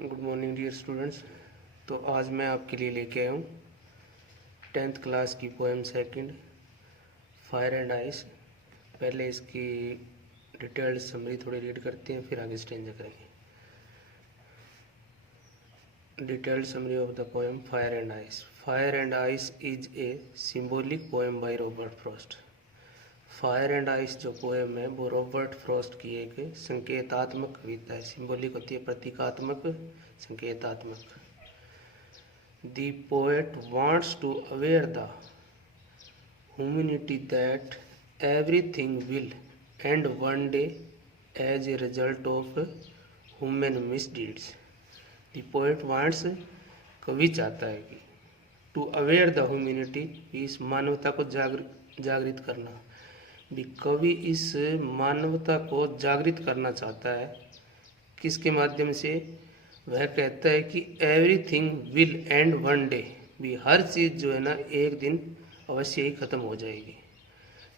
Good morning dear students. तो आज मैं आपके लिए लेके आया हूँ 10th क्लास की poem second fire and ice. पहले इसकी डिटेल्ड समरी थोड़ी रीड करते हैं, फिर आगे स्टेंजा करेंगे। Detailed summary of the poem fire and ice. Fire and ice is a symbolic poem by Robert Frost. Fire and ice जो पोएम है वो रॉबर्ट फ्रॉस्ट की एक संकेतात्मक कविता है। सिंबॉलिक होती है प्रतीकात्मक, संकेतात्मक। The poet wants to aware the humanity that everything will end one day as a result of human misdeeds. The poet wants, कवि चाहता है कि टू अवेयर द ह्यूमैनिटी, इस मानवता को जागृत करना। भी कवि इस मानवता को जागृत करना चाहता है। किसके माध्यम से? वह कहता है कि everything will end one day, भी हर चीज़ जो है ना एक दिन अवश्य ही खत्म हो जाएगी।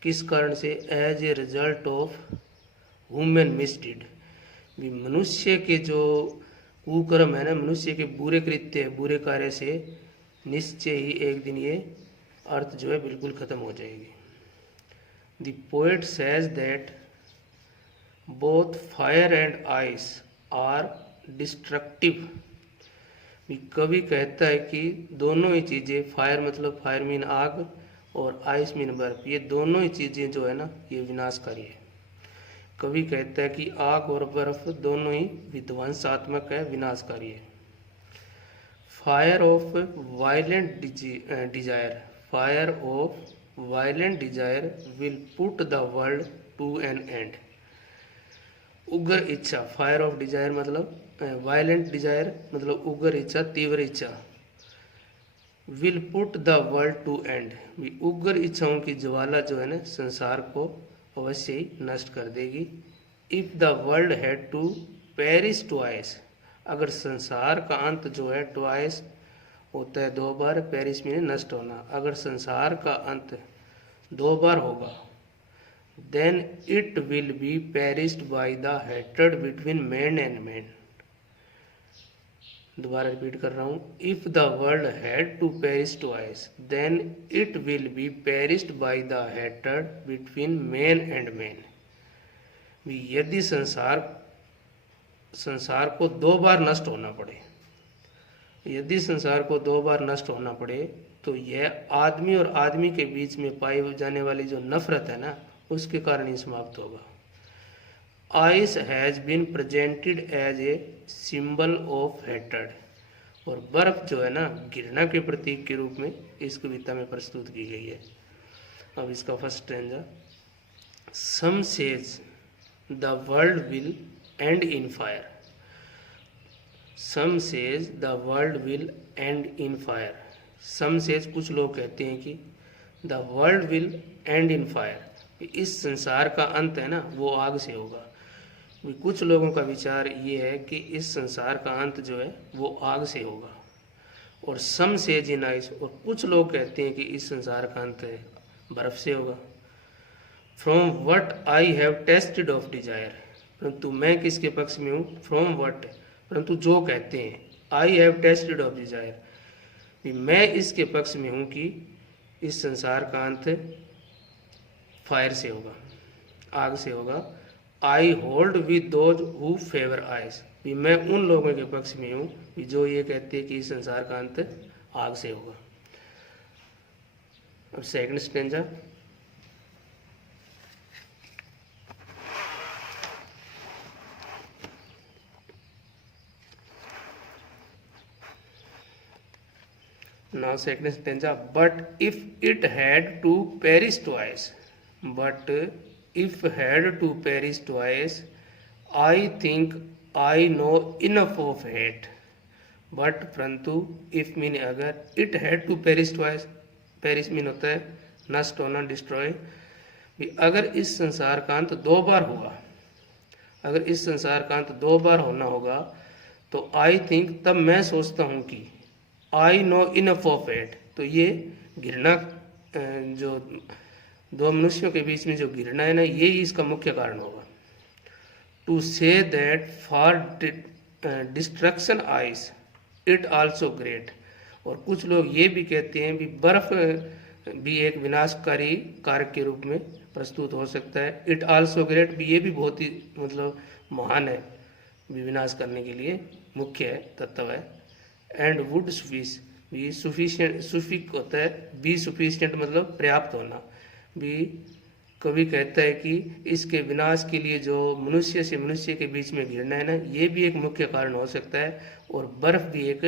किस कारण से? As a result of human misdeed, भी मनुष्य के जो कुकर्म है ना, मनुष्य के बुरे कृत्य, बुरे कार्य से निश्चय ही एक दिन ये अर्थ जो है बिल्कुल खत्म हो जाएगी। The poet says that both fire and ice are destructive। कवि कहता है कि दोनों ही चीज़ें, फायर मतलब फायर मीन आग और आइस मीन बर्फ, ये दोनों ही चीज़ें जो है ना ये विनाशकारी है। कवि कहता है कि आग और बर्फ दोनों ही विध्वंसात्मक है, विनाशकारी है। Fire of violent desire, fire of violent desire will put the world to an end. उग्र इच्छा, फायर ऑफ डिजायर मतलब वायलेंट डिजायर मतलब उग्र इच्छा, तीव्र इच्छा। Will put the world to end, भी उग्र इच्छाओं की ज्वाला जो है ना संसार को अवश्य ही नष्ट कर देगी। If the world had to perish twice, अगर संसार का अंत जो है ट्वाइस होता है दो बार, पेरिश में नष्ट होना, अगर संसार का अंत दो बार होगा, then it will be perished by the hatred between man and man. दोबारा रिपीट कर रहा हूँ, if the world had to perish twice then it will be perished by the hatred between man and man. यदि संसार को दो बार नष्ट होना पड़े, यदि संसार को दो बार नष्ट होना पड़े, तो यह आदमी और आदमी के बीच में पाई जाने वाली जो नफरत है ना उसके कारण ही समाप्त होगा। Ice has been presented as a symbol of hatred, और बर्फ जो है ना घृणा के प्रतीक के रूप में इस कविता में प्रस्तुत की गई है। अब इसका first stanza. Some say the world will end in fire, some say the world will end in fire. Some say कुछ लोग कहते हैं कि the world will end in fire, इस संसार का अंत है ना वो आग से होगा। कुछ लोगों का विचार ये है कि इस संसार का अंत जो है वो आग से होगा। और सम सेज इन आइस, और कुछ लोग कहते हैं कि इस संसार का अंत है बर्फ से होगा। From what I have tested of desire, परंतु मैं किसके पक्ष में हूँ? फ्रॉम वट, परंतु जो कहते हैं I have tested of desire, मैं इसके पक्ष में हूँ कि इस संसार का अंत फायर से होगा, आग से होगा। I hold with those who favour ice, मैं उन लोगों के पक्ष में हूँ जो ये कहते हैं कि इस संसार का अंत आग से होगा। अब second stanza. Now second stanza. But if it had to perish twice, but if had to perish twice, I think I know enough of hate. But परंतु if मीन अगर, it had to perish twice, perish mean होता है नष्ट होना, destroy. अगर इस संसार का अंत दो बार हुआ, अगर इस संसार का अंत दो बार होना होगा, तो आई थिंक, तब मैं सोचता हूँ कि I know enough of it, तो ये घृणा जो दो मनुष्यों के बीच में जो घृणा है ना, ये ही इसका मुख्य कारण होगा। To say that destruction ice it also great. और कुछ लोग ये भी कहते हैं भी बर्फ भी एक विनाशकारी कारक के रूप में प्रस्तुत हो सकता है। इट आल्सो ग्रेट भी, ये भी बहुत ही मतलब महान है, भी विनाश करने के लिए मुख्य है, तत्व है। एंड वुड सुफिस भी सुफिशियंट, सुफिक होता है, बी सुफिशियंट मतलब पर्याप्त होना भी। कवि कहता है कि इसके विनाश के लिए जो मनुष्य से मनुष्य के बीच में घिरना है ना, ये भी एक मुख्य कारण हो सकता है, और बर्फ भी एक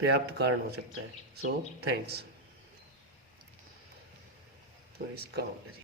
पर्याप्त कारण हो सकता है। So thanks. तो इसका